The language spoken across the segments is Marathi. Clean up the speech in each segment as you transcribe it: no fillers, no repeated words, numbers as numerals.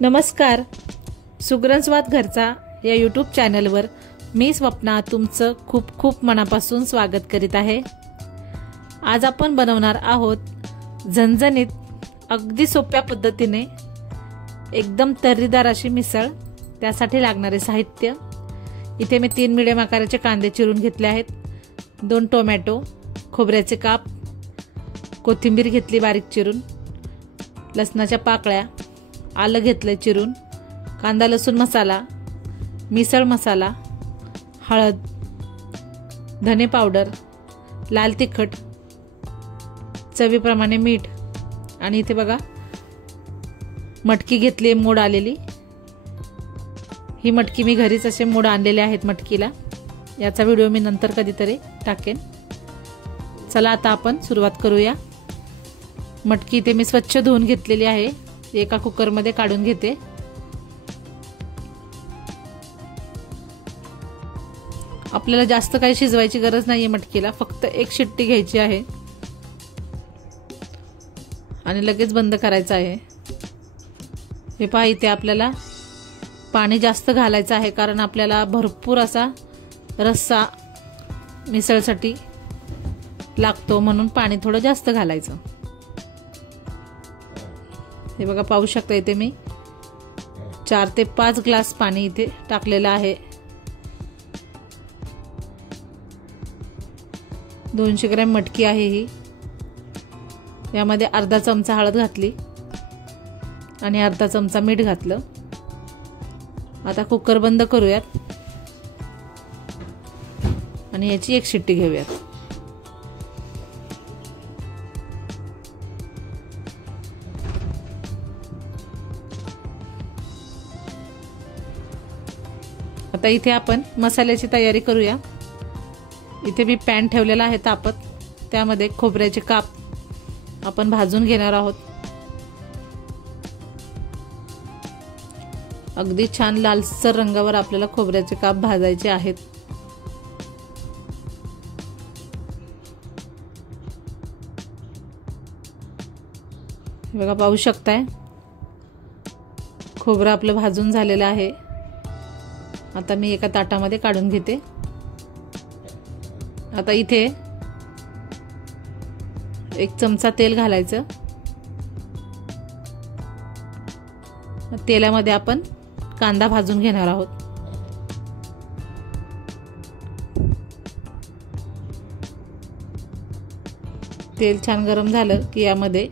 नमस्कार, सुग्रणस्वाद घरचा या यूट्यूब चॅनलवर मी स्वप्ना तुमचं खूप खूप मनापासून स्वागत करीत आहे। आज आपण बनवणार आहोत झणझणीत अगदी सोप्या पद्धतीने एकदम तर्रीदार अशी मिसळ। त्यासाठी लागणारे साहित्य इथे मी 3 मीडियम आकाराचे कांदे चिरून घेतले आहेत, 2 टोमॅटो, खोबऱ्याचे काप, कोथिंबीर घेतली बारीक चिरून, लसणाच्या पाकळ्या, आलं घेतलं चिरून, कांदा लसूण मसाला, मिसळ मसाला, हळद, धने पावडर, लाल तिखट, चवीप्रमाणे मीठ आणि इथे बघा मटकी घेतली मोड आलेली। ही मटकी मी घरीच असे मोड आणलेले आहेत मटकीला। याचा व्हिडिओ मी नंतर कधीतरी टाकेन। चला आता आपण सुरुवात करूया। मटकी इथे मी स्वच्छ धुवून घेतलेली आहे, एका कुकर मध्ये काढून घेते। आपल्याला जास्त काही शिजवायची गरज नाहीये मटकीला, फक्त एक शिट्टी घ्यायची आहे आणि लगेच बंद करायचं आहे। हे पहा इथे आपल्याला पाणी जास्त घालायचं आहे, कारण आपल्याला भरपूर असा रस्सा मिसळसाठी लागतो, म्हणून पाणी थोडं जास्त घालायचं। हे बघा पाहू शकता इथे मी 4 ते 5 ग्लास पाणी इथे टाकलेलं आहे। 200 ग्रॅम मटकी आहे ही। यामध्ये अर्धा चमचा हळद घातली आणि अर्धा चमचा मीठ घातलं। आता कुकर बंद करूयात आणि याची एक शिट्टी घेऊयात। आता इथे आपण मसाल्याची तयारी करूया। इथे मी पॅन ठेवलेला आहे तापत, त्यामध्ये खोबऱ्याचे काप आपण भाजून घेणार आहोत। अगदी छान लालसर रंगावर आपल्याला खोबऱ्याचे काप भाजायचे आहेत। बघा पाहू शकताय खोबरं आपलं भाजून झालेलं आहे। आता मी एका ताटामध्ये काढून घेते। आता इथे 1 चमचा तेल घालायचं। तेलामध्ये आपण कांदा भाजून घेणार आहोत। तेल छान गरम झालं की यामध्ये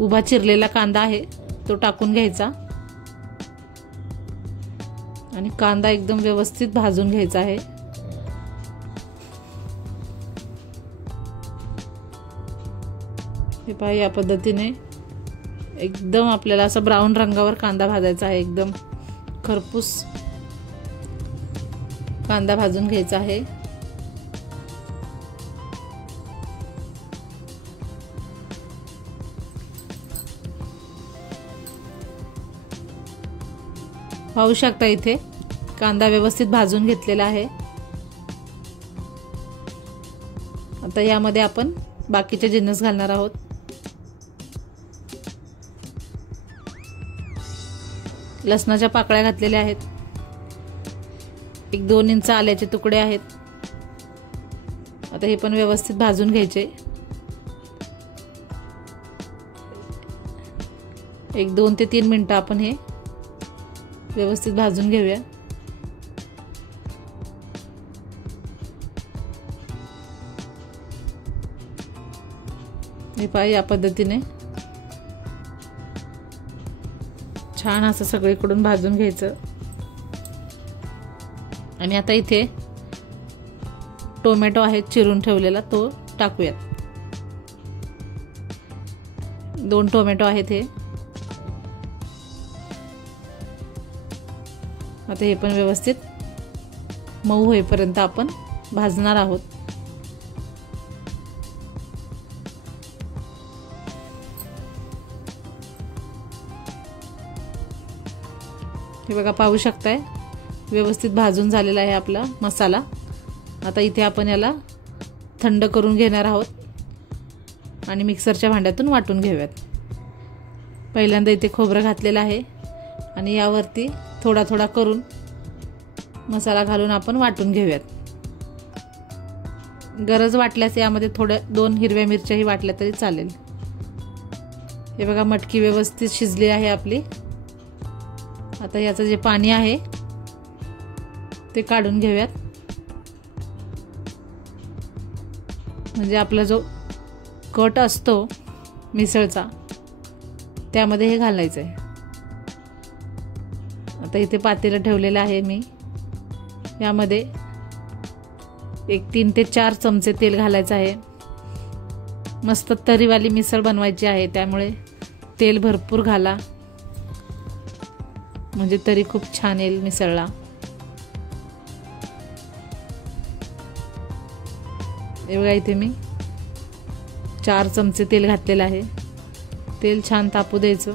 उभा चिरलेला कांदा आहे तो टाकून घ्यायचा आणि कांदा एकदम व्यवस्थित भाजून घ्यायचा आहे। हे पहा या पद्धतीने एकदम आपल्याला असा ब्राऊन रंगावर कांदा भाजायचा आहे। एकदम खरपूस कांदा भाजून घ्यायचा आहे। पाहू शकता इथे कांदा व्यवस्थित भाजून घेतलेला आहे। आता यामध्ये आपण बाकीचे जिन्नस घालणार आहोत। लसणाच्या पाकळ्या घातलेल्या आहेत, 1-2 इंच आल्याचे तुकडे आहेत। आता हे पण व्यवस्थित भाजून घ्यायचे। 1-2 ते 3 मिनिटं आपण हे व्यवस्थित भाजून घेऊया। हे पहा या पद्धतीने छान असं सगळीकडून भाजून घ्यायचं। आणि आता इथे टोमॅटो आहे चिरून ठेवलेला तो टाकूयात। 2 टोमॅटो आहेत हे। आता हे पण व्यवस्थित मऊ होईपर्यंत आपण भाजणार आहोत। हे बघा पाहू शकताय व्यवस्थित भाजून झालेला आहे आपला मसाला। आता इथे आपण याला थंड करून घेणार आहोत आणि मिक्सरच्या भांड्यातून वाटून घेऊयात। पहिल्यांदा इथे खोबरं घातलेलं आहे, आणि यावरती थोडा थोडा करून मसाला घालून आपण वाटून घेऊयात. गरज वाटल्यास यामध्ये थोड्या 2 हिरव्या मिरच्याही वाटल्या तरी चालेल. हे बघा मटकी व्यवस्थित शिजली आहे आपली. आता याचं जे पाणी आहे ते काढून घेऊयात. म्हणजे आपला जो कट असतो मिसळचा त्यामध्ये हे घालायचं आहे. आता इथे पातेलं ठेवलेलं आहे मी. यामध्ये 3 ते 4 चमचे तेल घालायचं आहे. मस्त तरीवाली मिसळ बनवायची आहे, त्यामुळे तेल भरपूर घाला, म्हणजे तरी खूप छान येईल मिसळला. हे बघा इथे मी 4 चमचे तेल घातलेलं आहे. तेल छान तापू द्यायचं.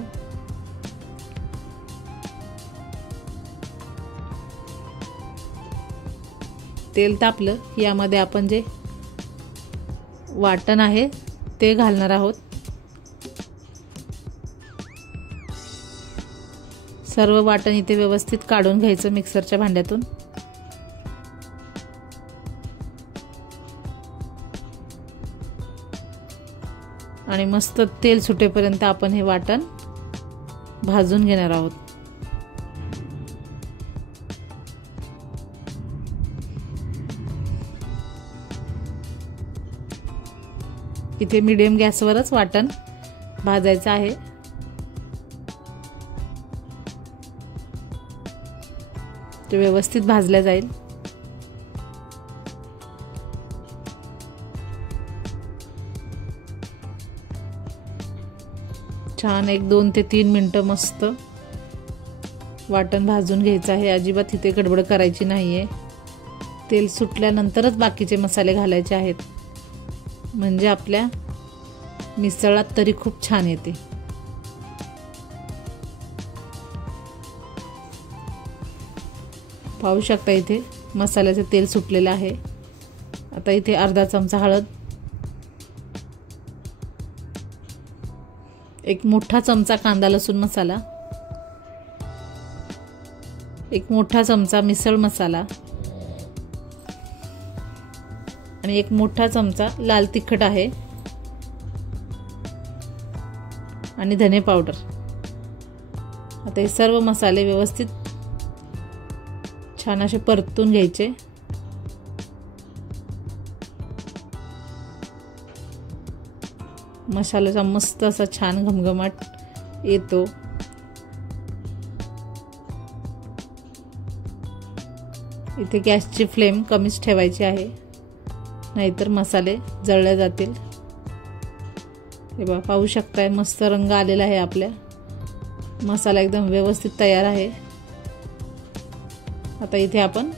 तेल तापलं की यामध्ये आपण जे वाटण आहे ते घालणार आहोत. सर्व वाटण इथे व्यवस्थित काढून घ्यायचं मिक्सरच्या भांड्यातून. आणि मस्त तेल सुटेपर्यंत आपण हे वाटण भाजून घेणार आहोत. इथे मीडियम गॅसवरच वाटण भाजायचं आहे. ते व्यवस्थित भाजलं जाईल. छान 1-2 ते 3 मिनिटं मस्त वाटण भाजून घ्यायचं आहे. अजिबात इथे गडबड करायची नाहीये. तेल सुटल्यानंतरच बाकीचे मसाले घालायचे आहेत, म्हणजे आपल्या मिसळात तरी खूप छान येते. पाहू शकता इथे मसाल्याचे तेल सुटलेलं आहे. आता इथे अर्धा चमचा हळद, 1 मोठा चमचा कांदा लसूण मसाला, 1 मोठा चमचा मिसळ मसाला आणि 1 मोठा चमचा लाल तिखट आहे आणि धने पावडर. आता हे सर्व मसाले व्यवस्थित छान असे परतून घ्यायचे. मसाल्याचा मस्त असा छान घमघमाट येतो. इथे गॅसची फ्लेम कमीच ठेवायची आहे, नाहीतर मसाले जळले जातील. हे बघा पाहू शकताय मस्त रंग आलेला आहे. आपल्या मसाला एकदम व्यवस्थित तयार आहे. आता इथे आपण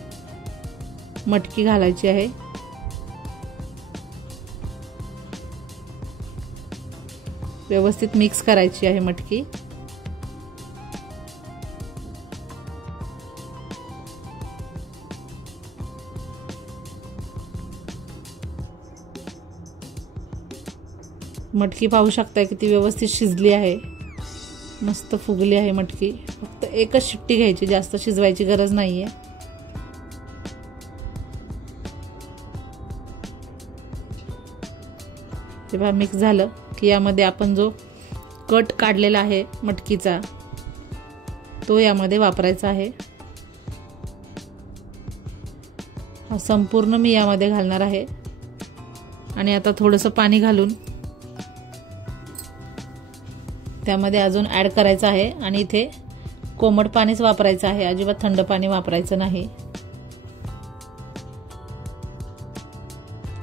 मटकी घालायची आहे. व्यवस्थित मिक्स करायची आहे मटकी. मटकी पाहू शकता किती व्यवस्थित शिजली आहे. मस्त फुगली आहे मटकी. फक्त एकच शिट्टी घ्यायची, जास्त शिजवायची गरज नाहीये. जेव्हा मिक्स झालं की यामध्ये आपण जो कट काढलेला आहे मटकीचा तो यामध्ये वापरायचा आहे. हा संपूर्ण मी यामध्ये घालणार आहे. आणि आता थोडंसं पाणी घालून त्यामध्ये अजून ॲड करायचं आहे. आणि इथे कोमट पाणीच वापरायचं आहे, अजिबात थंड पाणी वापरायचं नाही.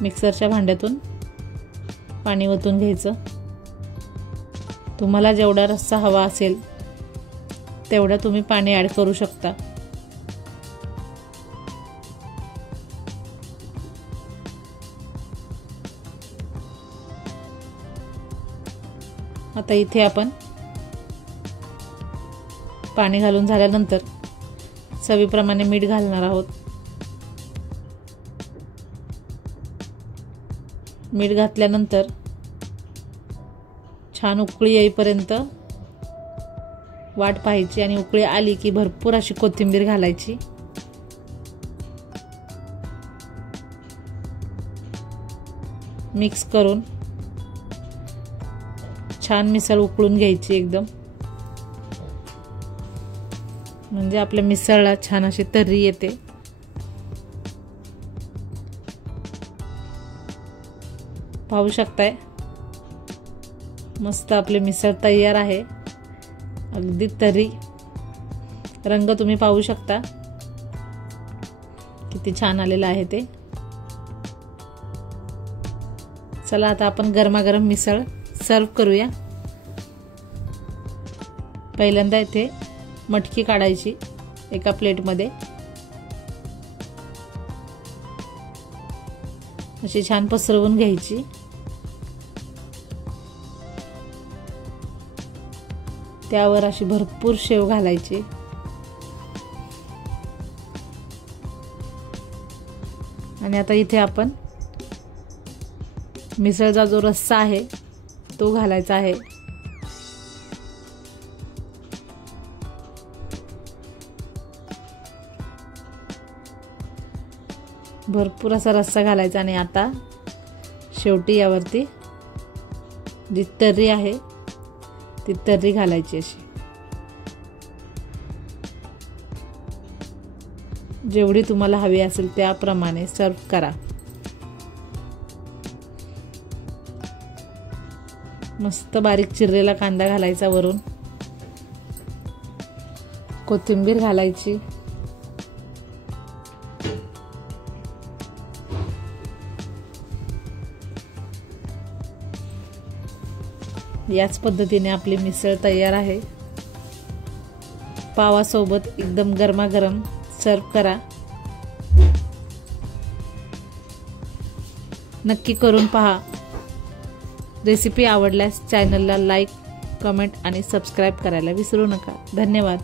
मिक्सरच्या भांड्यातून पाणी ओतून घ्यायचं. तुम्हाला जेवढा रस्सा हवा असेल तेवढं तुम्ही पाणी ॲड करू शकता. आता इथे आपण पाणी घालून झाल्यानंतर चवीप्रमाणे मीठ घालणार आहोत. मीठ घातल्यानंतर छान उकळी येईपर्यंत वाट पाहायची आणि उकळी आली की भरपूर अशी कोथिंबीर घालायची. मिक्स करून छान मिसळ उकळून घ्यायची एकदम, म्हणजे आपल्या मिसळला छान अशी तर्री येते. पाहू शकताय मस्त आपली मिसळ तयार आहे. अगदी तर्री, रंग तुम्ही पाहू शकता किती छान आलेला आहे ते. चला आता आपण गरमागरम मिसळ सर्व करूया. पहिल्यांदा इथे मटकी काढायची एका प्लेटमध्ये, अशी छान पसरवून घ्यायची. त्यावर अशी भरपूर शेव घालायची. आणि आता इथे आपण मिसळचा जो रस्सा आहे तो घालायचा आहे. भरपूर असा रस्सा घालायचा आणि आता शेवटी यावरती जी तर्री आहे ती तर्री घालायची. अशी जेवढी तुम्हाला हवी असेल त्याप्रमाणे सर्व करा. मस्त बारीक चिरलेला कांदा घालायचा, वरून कोथिंबीर घालायची. याच पद्धतीने आपली मिसळ तयार आहे. पावासोबत एकदम गरमागरम सर्व करा. नक्की करून पहा. रेसिपी आवडल्यास चॅनलला लाईक, कमेंट आणि सबस्क्राईब करायला विसरू नका. धन्यवाद.